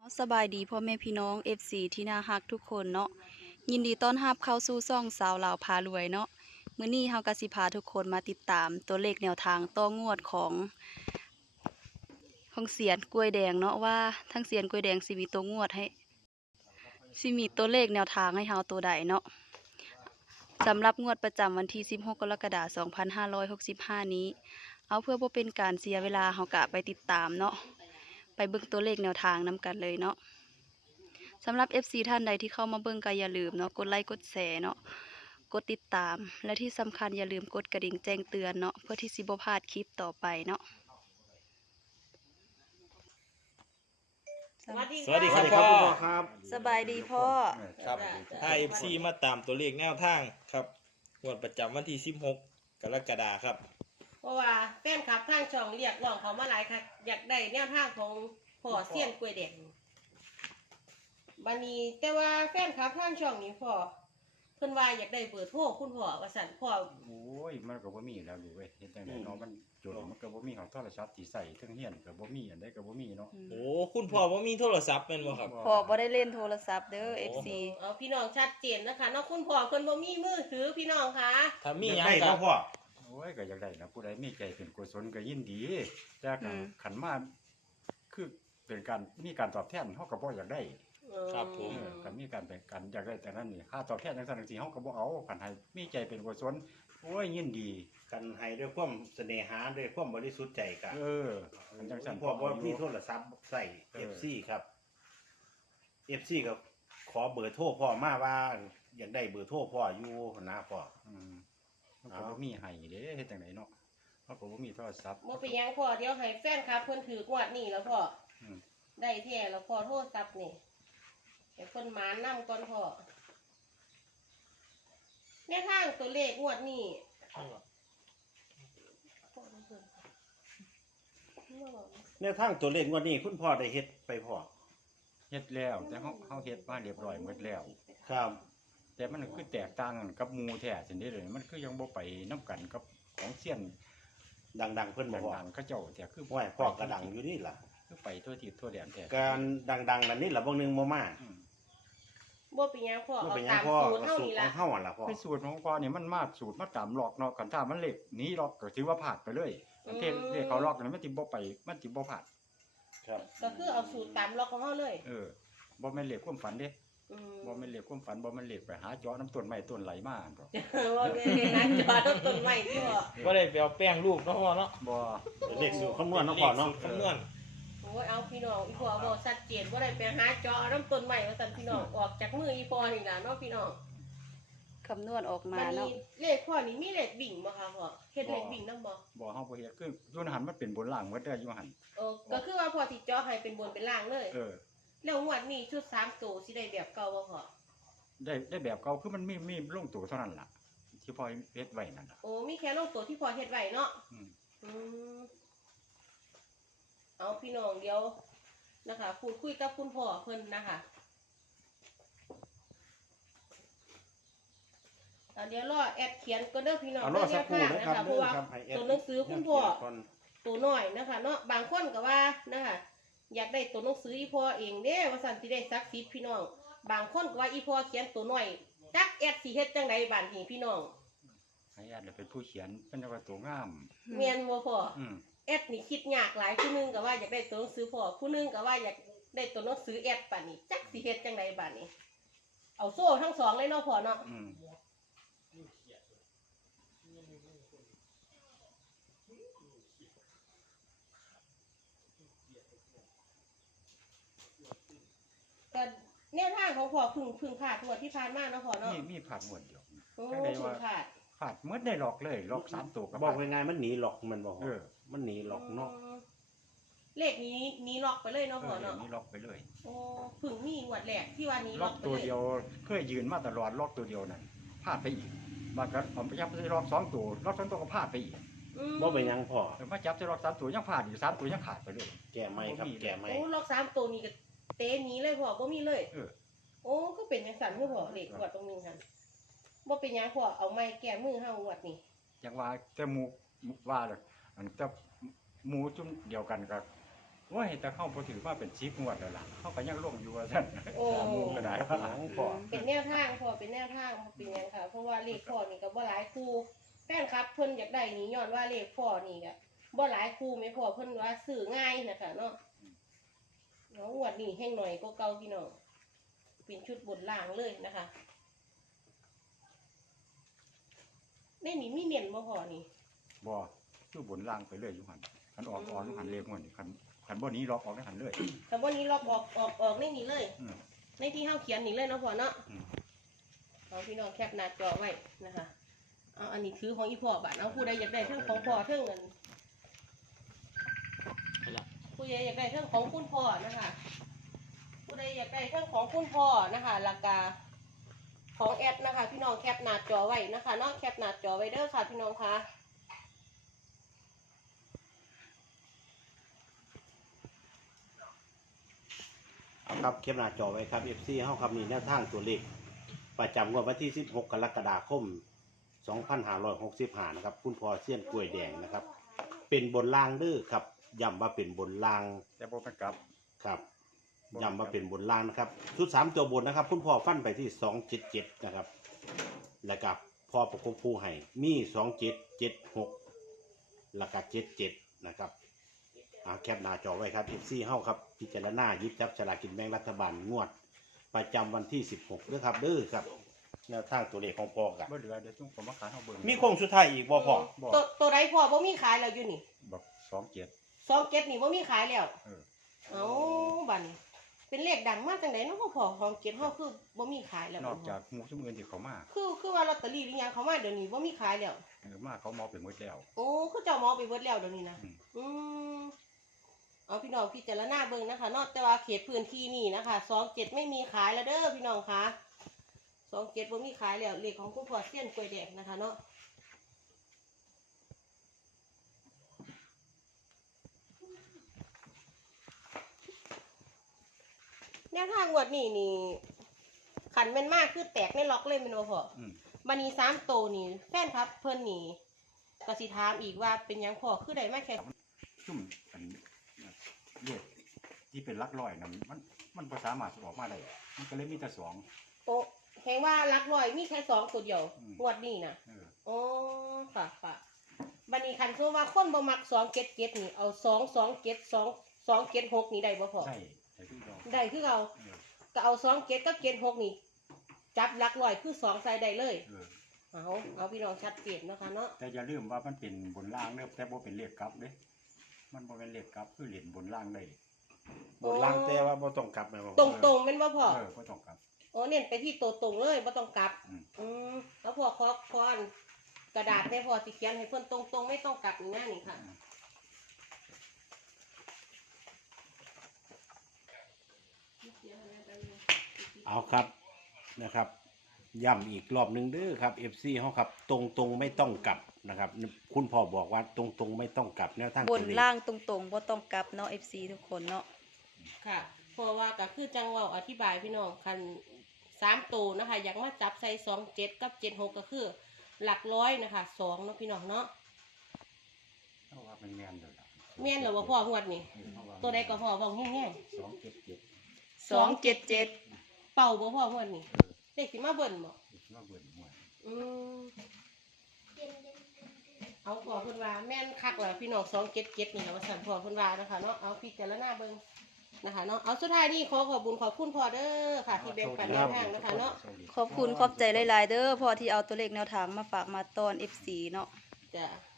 สบายดีพ่อแม่พี่น้อง FC ที่น่าฮักทุกคนเนาะยินดีต้อนรับเข้าสู่ช่องสาวลาวพารวยเนาะมื้อนี้เฮาก็สิพาทุกคนมาติดตามตัวเลขแนวทางต่องวดของเสียนกล้วยแดงเนาะว่าทั้งเสียนกล้วยแดงสิมีตัวงวดให้สิมีตัวเลขแนวทางให้เฮาตัวใดเนาะสำหรับงวดประจำวันที่16กรกฎาคม2565นี้เอาเพื่อบ่เป็นการเสียเวลาเฮาก็ไปติดตามเนาะไปเบิ่งตัวเลขแนวทางนํกันเลยเนาะสำหรับ FC ท่านใดที่เข้ามาเบิ่งก็อย่าลืมเนาะกดไลค์กดแชร์เนาะกดติดตามและที่สำคัญอย่าลืมกดกระดิ่งแจ้งเตือนเนาะเพื่อที่สิบ่พลาดคลิปต่อไปเนาะสวัสดีสวัสดีคครัรับบพ่อครับสบายดีพ่อครับถ้า FC มาตามตัวเลขแนวทางครับงวดประจำวันที่16กรกฎาคมครับเพราะว่าแฟนคลับทางช่องเรียกร้องเขามาหลายค่ะอยากได้แนวทางของพ่อเสี้ยนกล้วยแดงบัดนี้แต่ว่าแฟนคลับทางช่องนี้พ่อเพิ่นว่าอยากได้เบอร์โทรคุณพ่อว่าซั่นพ่อโอ้ยมันก็บ่มีแล้วดูเว้ยเฮ็ดจังได๋เนาะมันจุดมันก็บ่มีของโทรศัพท์ที่ใส่เทิงเฮียนก็บ่มีอันใดก็บ่มีเนาะโอ้คุณพ่อว่ามีโทรศัพท์แม่นบ่ครับพ่อบ่ได้เล่นโทรศัพท์เด้อ FC เอาพี่น้องชัดเจนนะคะเนาะคุณพ่อเพิ่นบ่มีมือถือพี่น้องคะถ้ามีหยังได้ก็เนาะพ่อโอ้ยก็อยากได้นะผู้ใดมีใจเป็นกุศลก็ยินดีแต่ก็ขันมาคือเป็นการมีการตอบแทนเฮาก็บ่อยากได้ครับผมคันมีการเป็นการอยากได้แต่นั้นนี่ค่าตอบแทนจังซั่นจังซี่เฮาก็บ่เอาคันให้มีใจเป็นกุศลโอ้ยยินดีกันให้ด้วยความเสน่หาด้วยความบริสุทธิ์ใจกันคันจังซั่นพวกว่ามีโทรศัพท์ใส่ FC ครับ FC ก็ขอเบอร์โทรพ่อมาว่าอยากได้เบอร์โทรพ่ออยู่นะพ่อมันก็บ่มีให้เด้เฮ็ดจังไดเนาะเฮาก็บ่มีโทรศัพท์บ่เป็นหยังพ่อเดี๋ยวให้แฟนคลับเพิ่นถือกวดนี่แล้วพ่ออืมได้แท้แล้วพ่อโทรศัพท์นี่ให้เพิ่นหมานำก่อนพ่อแนวทางตัวเลขงวดนี้แนวทางตัวเลขงวดนี้คุณพ่อได้เฮ็ดไปพ่อเฮ็ดแล้วแต่เฮาเฮ็ดมาเรียบร้อยหมดแล้วครับแต่มันคือแตกต่างกันกับหมู่แท้จังซี่เลยมันคือยังบ่ไปนํกันกับของเซียนดังๆเพิ่นบอกว่าดังๆเขาเจ้าแต่คือว่าพ่อกระดังอยู่นี่ล่ะคือไปทั่วทิศทั่วแดนแท้การดังๆนั่นนี่ล่ะบางนึงบ่มาอืมบ่เป็นหยังพ่อบ่เอาเป็นหยัตาง มพ่อสูตรก็เฮาสูตนี่รขอล่ะงเฮาอ่ะล่ะพ่อคือสูตรของพ่อนี่มันมาสูตรมาตามหลอกเนาะคันถ้ามันเล็กหนี้หลอกก็ถือว่าผ่านไปเลยอันเทศเรียกเขาหลอกนี่มันสิบ่ไปมันสิบ่ผ่านครับก็คือเอาสูตรตามล็อกของเฮาเลยบ่แม่นเล็กความฝันเด้อืมบ่แม่นเล็กความฝันบ่แม่นเล็กไปหาเจาะน้ำต้นไม้ต้นไหลมาอันบ่ว่าแม่นนักจอดต้นไม้ที่พ่อบ่ได้ไปเอาแป้งรูปเนาะพ่อเนาะบ่เป็นเลขสูตรคำนวณเนาะพ่อเนาะคำนวณโอ้ยเอาพี่น้องอีพ่อบ่ชัดเจนบ่ได้ไปหาเจาะน้ำต้นไม้ว่าซั่นพี่น้องออกจากมืออีพ่อนี่ล่ะเนาะพี่น้องคำนวณออกมาบัดเนาะนี้เลขพ่อนี่มีเลขบิ่งบ่คะพ่อเฮ็ดเลขบิ่งนำบ่บ่เฮาบ่เฮ็ดคืออยู่ในหันมันเป็นบนล่างหมดเด้ออยู่หันก็คือว่าพ่อสิเจาะให้เป็นบนเป็นล่างเลย แล้วงวดนี้ชุด3ตัวสิได้แบบเก่าบ่พ่อได้แบบเก่าคือมันมีลงตัวเท่านั้นล่ะ ที่พ่อเฮ็ดไว้นั่นล่ะโอ้มีแค่ลงตัวที่พ่อเฮ็ดไว้เนาะอืมอืมเอาพี่น้องเดี๋ยวนะคะพูดคุยกับคุณพ่อเพิ่นนะคะเดี๋ยวรอแอดเขียนก็เด้อพี่น้องเอารอสักครู่นะครับเพราะว่าครับให้แอดตัวหนังสือคุณพ่อก่อนตัวน้อยนะคะเนาะบางคนก็ว่านะคะอยากได้ตัวหนังสืออีพ่อเองเด้ว่าสันสิได้ซักซิดพี่น้อง บางคนก็ว่าอีพ่อเขียนตัวน้อยจักแอดสิเฮ็ดจังไดบานนี้พี่น้องให้ญาติเป็นผู้เขียนเป็นว่าตัวงามเมียนบ่พ่ออืมแอดนี่คิดยากหลายผู้หนึงก็ว่าอยากได้ตัวหนังสือพ่อผู้หนึงก็ว่าอยากได้ตัวหนังสือแอดป่านนี้จักสิเฮ็ดจังไดบานนี้ เอาโซ่ทั้งสองเลยเนาะพ่อเนาะอืมแต่แนวทางของพ่อพึ่งพลาดงวดที่ผ่านมาเนาะพ่อเนาะมีผ่านหมดเดียวโอ้จังได๋พึ่ว่างพลาดผ่านหมดได้หลอกเลยหลอก3ตัวก็บอกผ่านง่ายๆมันหนีหลอกมันบอก มันหนีหลอกเนาะเลขนี้ล็อกไปเลยเนาะพ่อเดี๋ยเนาะวนี้หลอกไปเลยโอ้พึ่งมีงวดแรกที่ว่านี้ล็ล็ออก กไปตัวเลยเดียวเคยยืนมาตลอดล็อกตัวเดียวนั่นพลาดไปอีกบางครั้งผมไปจับใส่ล็อก2ตัวล็อก2ตัวก็พลาดไปอีกบ่เป็นหยังพ่อแต่มาจับใส่ล็อก3ตัวยังพลาดอีก3ตัวยังขาดไปเลยแก่ไม่ครับแก่ไม่โอ้ล็อก3ตัวนี้ก็เตะหนี้เลยพ่อบ่มีเลยเออโอ้ก็เป็นจังซั่นคือพ่อเลขงวดตรงนึงคั่นบ่เป็นหยังพ่อเอาไม้แก้มือเฮางวดนี้จังว่าแต่หมู่ว่าเลยอันแต่หมู่จุ่มเดียวกันก็โอ้ยแต่เข้าบ่ถือว่าเป็นชิปงวดแล้วล่ะเขาก็ยังลงอยู่ว่าซั่นโอ้หมู่ก็ได้เป็นหยังพ่อเป็นแนวทางพอเป็นแนวทางบ่เป็นหยังค่ะ เพราะว่าเลขพ่อนี่ก็บ่หลายคู่แฟนครับเพิ่นอยากได้นี่ย้อนว่าเลขพ่อนี่ก็บ่หลายคู่แม่พ่อเพิ่นว่าซื้อง่ายนะคะเนาะเนาะงวดนี้แห้งหน่อยก็เก่าพี่น้องเป็นชุดบนล่างเลยนะคะในนี่มีเน้นบ่พ่อนี่บ่คือบนล่างไปเลยอยู่หั่นคันออกอยู่หั่นเลขงวดนี่คันบ่หนี้ล็อกออกได้หั่นเลยแต่วันนี้ล็อกออกในนี่เลยอืมในที่เฮาเขียนนี่เลยเนาะพ่อเนาะอืมเอาพี่น้องแคปหน้าจอไว้นะคะเอาอันนี้ถือของอีพ่อบัดเอาผู้ใดอยากได้เรื่องของพ่อเรื่องเงินผู้ใดอยากได้เรื่องของคุณพ่อนะคะ ผู้ใดอยากได้เรื่องของคุณพ่อนะคะราคาของแอดนะคะ พี่น้องแคปหน้าจอไว้นะคะเนาะแคปหน้าจอไว้เด้อค่ะพี่น้องคะเอาครับเข้มหน้าจอไว้ครับ FC เฮาครับนี่แนวทางตัวเลขประจำงวดวันที่16กรกฎาคม2565นะครับคุณพ่อเซียนกล้วยแดงนะครับ เป็นบนล่างเด้อครับย้ำว่าเป็นบนล่างแต่บ่เป็นกลับครับย้ำว่าเป็นบนล่างนะครับชุด3ตัวบนนะครับคุณพ่อฟันไปที่277นะครับแล้วก็พ่อประกบคู่ให้มี2776แล้วก็77นะครับแคปหน้าจอไว้ครับ FC เฮาครับพิจารณาหยิบจับฉลากกินแบ่งรัฐบาลงวด ประจำวันที่16เด้อครับเด้อครับแนวทางตัวเลขของพ่อกันบ่เหลือเดี๋ยวต้องผมมาขายเฮาเบิ่งมีโค้งสุดท้ายอีกบ่พ่อบ่ตัวใดพ่อบ่มีขายแล้วอยู่นี่บัก27 27นี่บ่มีขายแล้วเออเอาบัดนี้เป็นเลขดังมากจังไดเนาะพ่อของเก็บเฮาคือบ่มีขายแล้วนอกจากหมู่ซุมอื่นที่เขามาคือว่าลอตเตอรี่หรือยังเขามาเดี๋ยวนี้บ่มีขายแล้วมาเขาเมาไปหมดแล้วโอ้คือเจ้าหมอไปเบิดแล้วเดี๋ยวนี้นะอืมอืมเอาพี่น้องพิจารณาเบิ่งนะคะนอกแต่ว่าเขตพื้นที่นี่นะคะ27ไม่มีขายแล้วเด้อพี่น้องคะ27บ่มีขายแล้วเลขของคุณพ่อเซียนกล้วยแดงนะคะเนาะแนวทางงวดนี้นี่ขันแม่นมากคือแตกในล็อกเลยแม่นบ่พ่ออืมบันนี้3โตวนี่แฟนครับเพิ่นนี่ก็สิถามอีกว่าเป็นหยังพ่อคือได้มาแค่ซุ่มอันเลขที่เป็นหลักร้อยนะมันบ่สามารถออกมาได้มันก็เลยมีแต่2 โตะแหงว่าหลักร้อยมีแค่2ตัวเดียวอืมงวดนี้นะเอออ๋อค่ะค่ะบันนี้คันคือว่าคนบ่มัก277นี่เอา227 276นี่ได้บ่พ่อใช่แต่ที่เราได้คือเอาเออก็เอา27กับ76นี่จับหลักร้อยคือ2ใส่ได้เลยเออเอาพี่น้องชัดเจนเนาะคะเนาะแต่อย่าลืมว่ามันเป็นบนล่างเด้อแต่บ่เป็นเลขกลับเด้มันบ่เป็นเลขกลับคือเหรียญบนล่างได้บนล่างแต่ว่าบ่ต้องกลับแม่นบ่ตรงๆแม่นบ่พ่อเออบ่ต้องกลับอ๋อเน้นไปที่ตัวตรงเลยบ่ต้องกลับอืมแล้วพอคอนกระดาษได้พอสิเขียนให้เพิ่นตรงๆไม่ต้องกลับนี่นะนี่ค่ะเอาครับนะครับย้ำอีกรอบหนึงเด้อครับ FC เฮาครับตรงๆไม่ต้องกลับนะครับคุณพ่อบอกว่าตรงๆไม่ต้องกลับแนวทางบตัวน เลขล่างตรงๆบ่ต้องกลับเนาะ FC ทุกคนเนาะค่ะเพราะว่าก็คือจังเว่าอธิบายพี่น้องคัน3ตัวนะคะ อยากมาจับใส่27กับ76ก็คือ หลักร้อยนะคะ2เนาะพี่น้องเนาะเพราะว่ามันแม่นเด้อล่ะแม่นเหรอว่าพ่อหวดนี่เออเพราะาตัวใดก็พ่อบอกแง่ 277 277 ๆเป่าบ่พ่อหวดนี่เออเด็กสิมาเบิ่นบ่มาเบิ่นหมดอืมเอาพ่อเพิ่นว่าแม่นคักแล้วพี่น้อง277นี่แหละว่าซั่นพ่อเพิ่นว่านะคะเนาะเอาพิจารณาเบิ่งนะคะเนาะเอาสุดท้ายนี่ขอขอบคุณขอบคุณพ่อเด้อค่ะ ที่แบ่งปันแนวทางนะคะเนาะขอบคุณขอบใจหลายๆเด้อพอที่เอาตัวเลขแนวทางมาฝากมาตอน FC เนาะจ้ะ